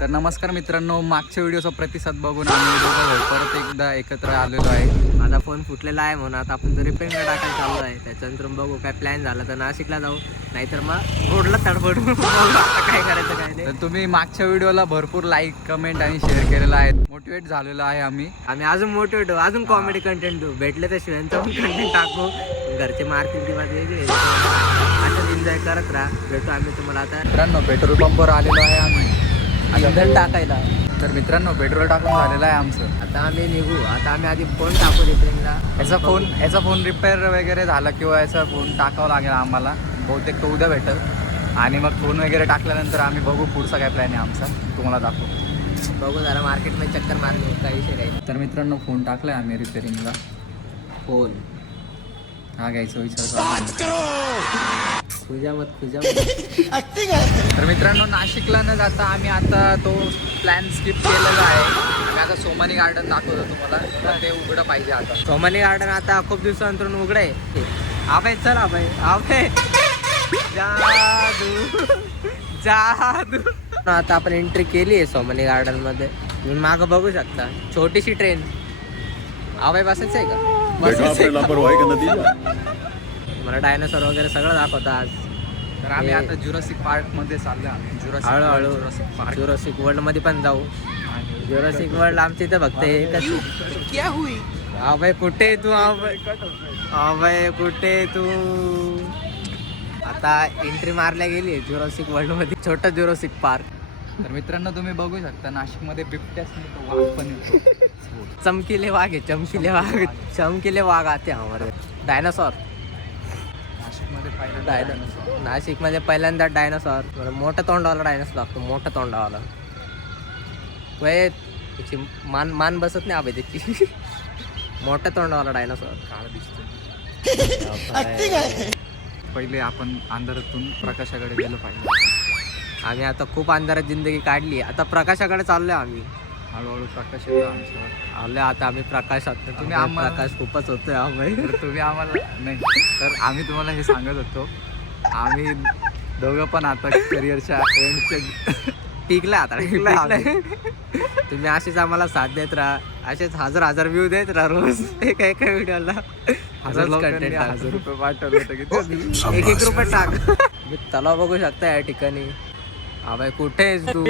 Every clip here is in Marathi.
तर नमस्कार मित्रांनो, मागच्या व्हिडिओचा प्रतिसाद बघून आम्ही दोघं परत एकदा एकत्र आलेलो आहे. माझा फोन फुटलेला आहे म्हणून आता आपण रिपेअरिंगला टाकायला चालू आहे. त्याच्यानंतर बघू काय प्लॅन झाला तर नाशिकला जाऊ, नाहीतर मग रोडला तडफडू. आता काय करायचं काय नाही. तर तुम्ही मागच्या व्हिडिओला भरपूर लाईक, कमेंट आणि शेअर केलेला आहे. मोटिवेट झालेलो आहे आम्ही अजून मोटिवेट होऊ, अजून कॉमेडी कंटेंट देऊ. भेटले तर शिवांचा पण कंटेंट टाकू. घरचे मारतील किंवा आता एन्जॉय करत राहा. भेटू आम्ही तुम्हाला आता मित्रांनो. पेट्रोल पंपवर आलेलो आहे आम्ही इंधन टाकायला. तर मित्रांनो, पेट्रोल टाकून झालेलं आहे आमचं. आता आम्ही निघू. आता आम्ही आधी फोन टाकू रिपेअरिंगला. याचा फोन रिपेअर वगैरे झाला किंवा याचा फोन टाकावा लागेल आम्हाला. बहुतेक तो उद्या भेटेल. आणि मग फोन वगैरे टाकल्यानंतर आम्ही बघू पुढचा काय प्लॅन आहे आमचा, तुम्हाला दाखवू. बघू जरा मार्केटमध्ये चक्कर मारली, काही विषय नाही. तर मित्रांनो, फोन टाकलाय आम्ही रिपेअरिंगला. फोन हा घ्यायचा विचार करू. खुजा तर मित्रांनो, नाशिकला न जाता आम्ही आता तो प्लॅन स्किप केलेला आहे. आम्ही आता सोमानी गार्डन दाखवतो तुम्हाला. तर ते उघडं पाहिजे आता. सोमानी गार्डन आता खूप दिवसानंतर उघडं आहे. आबाई चल आबाई जादू. आता आपण एंट्री केली आहे सोमानी गार्डन मध्ये. तुम्ही मागं बघू शकता छोटीशी ट्रेन. आबाई बसायचं आहे का? मला डायनासोर वगैरे सगळं दाखवतं आज. तर आम्ही आता जुरासिक पार्क मध्ये चाललो. आम्ही हळूहळू जुरासिक वर्ल्ड मध्ये पण जाऊ. जुरासिक वर्ल्ड आमची इथे फक्त आबाई कुठे तू? आबाई कुठे तू? आता एंट्री मारल्या गेली जुरासिक वर्ल्ड मध्ये, छोटं जुरासिक पार्क. तर मित्रांनो, तुम्ही बघू शकता नाशिकमध्ये बिबट्याच नाही, वाघ पण येतो. चमकीले वाघ आहे, चमकीले वाघ आते हमारे. डायनासॉर नाशिकमध्ये पहिल्यांदा डायनासॉर. मोठ्या तोंडावाला डायनासॉर लागतो, मोठ्या तोंडावाला. वय त्याची मान बसत नाही आबाई त्याची. मोठ्या तोंडावाला डायनासॉर काळ दिसतो. पहिले आपण अंधारातून प्रकाशाकडे गेलो पाहिजे. आम्ही आता खूप अंधारात जिंदगी काढली. आता प्रकाशाकडे चाललोय आम्ही. हळूहळू प्रकाश येतो आमच्यावर. आलोय आता आम्ही प्रकाशात. तुम्ही आम्हाला प्रकाश खूपच होतोय आम्ही. तुम्ही आम्हाला नाही, तर आम्ही तुम्हाला हे सांगत होतो. आम्ही दोघं पण आता करिअरच्या एंडचे टिकला आता. तुम्ही असेच आम्हाला साथ देत राहा. असेच हजार व्ह्यू देत राहा रोज. एका व्हिडिओला 1000 रुपये पाठवलं होतं की एक रुपये टाक. मी तलाव बघू शकता या ठिकाणी. अबे कुठे आहेस तू?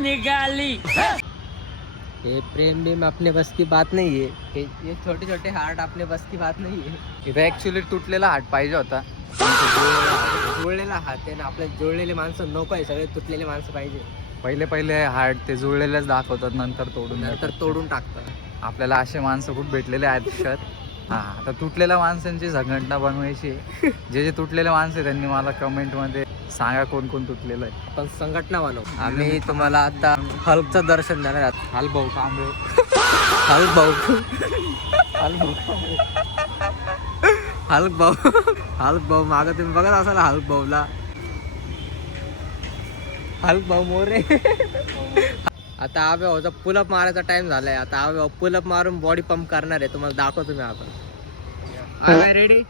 निघाली. ये प्रेम बिम अपने बस की बात नहीं है. ये छोटे छोटे हार्ट अपने बस की बात नहीं है. इथे ऍक्च्युली तुटलेला हात पाहिजे होता. जुळलेला हात आहे ना. आपल्या जुळलेले माणसं नको आहे, सगळे तुटलेले माणसं पाहिजे. पहिले हार्ट ते जुळलेलेच दाखवतात, नंतर तोडून टाकतात. आपल्याला असे माणसं खूप भेटलेले आहेत आयुष्यात. हा, आता तुटलेल्या माणसांची संघटना बनवायची. जे तुटलेले माणसं आहे त्यांनी मला कमेंट मध्ये सांगा कोण तुटलेलं आहे. आपण संघटना बनवू. आम्ही तुम्हाला आता हल्कचं दर्शन देणार आहोत. हलभाऊ कांबळे. हल्क भाऊ मागं तुम्ही बघत असाल. हल्क भाऊ मोरे. आता आबे भाऊचा पुलअप मारायचा टाइम झालाय. आता आबे भाऊ पुलअप मारून बॉडी पंप करणार आहे. तुम्हाला दाखवतो तुम्ही. आपण रेडी.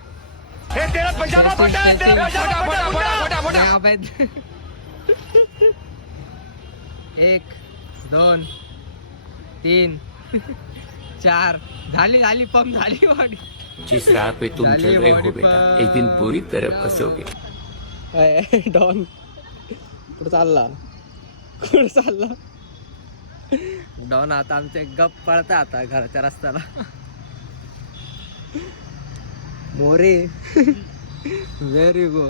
एक 2 3 4 झाली पंप झाली बॉडी. जिस राह पे तुम चल रहे हो बेटा, एक दिन पूरी तरह फंसोगे. डॉन कुठं चालला डॉन? आता आमचे गप पळता आता घराच्या रस्त्याला. More very go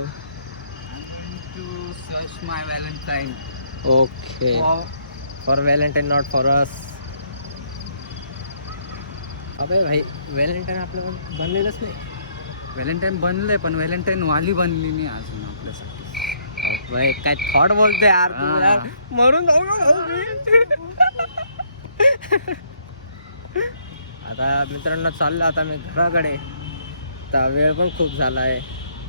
to search my valentine. Okay for valentine, not for us. अबे भाई व्हॅलेंटाईन आपलं बनलेलंच नाही. व्हॅलेंटाईन बनलंय, पण व्हॅलेंटाईन वाली बनली नाही अजून आपल्यासाठी. भाई काय थॉट बोलते यार तू यार. मरून जाऊ. आता मित्रांनो चाललो आता मी घराकडे. आता वेळ पण खूप झाला आहे.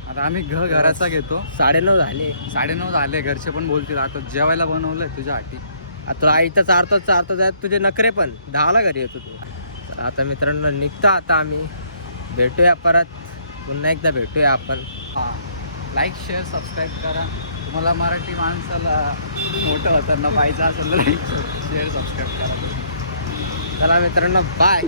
आता आम्ही घराचा घेतो. 9:30 झाले. घरचे पण बोलतील आता जेवायला बनवलंय तुझ्यासाठी. आता इथं चारतो जात तुझे नखरे पण 10ला घरी येतो तू. आता मित्रांनो निघतो आता आम्ही. भेटूया परत, पुन्हा एकदा भेटूया आपण. लाईक शेअर सबस्क्राईब करा. तुम्हाला मराठी माणसाला मोठं होताना पाहिजे असेल तर शेअर सबस्क्राईब करा. चला मित्रांनो बाय.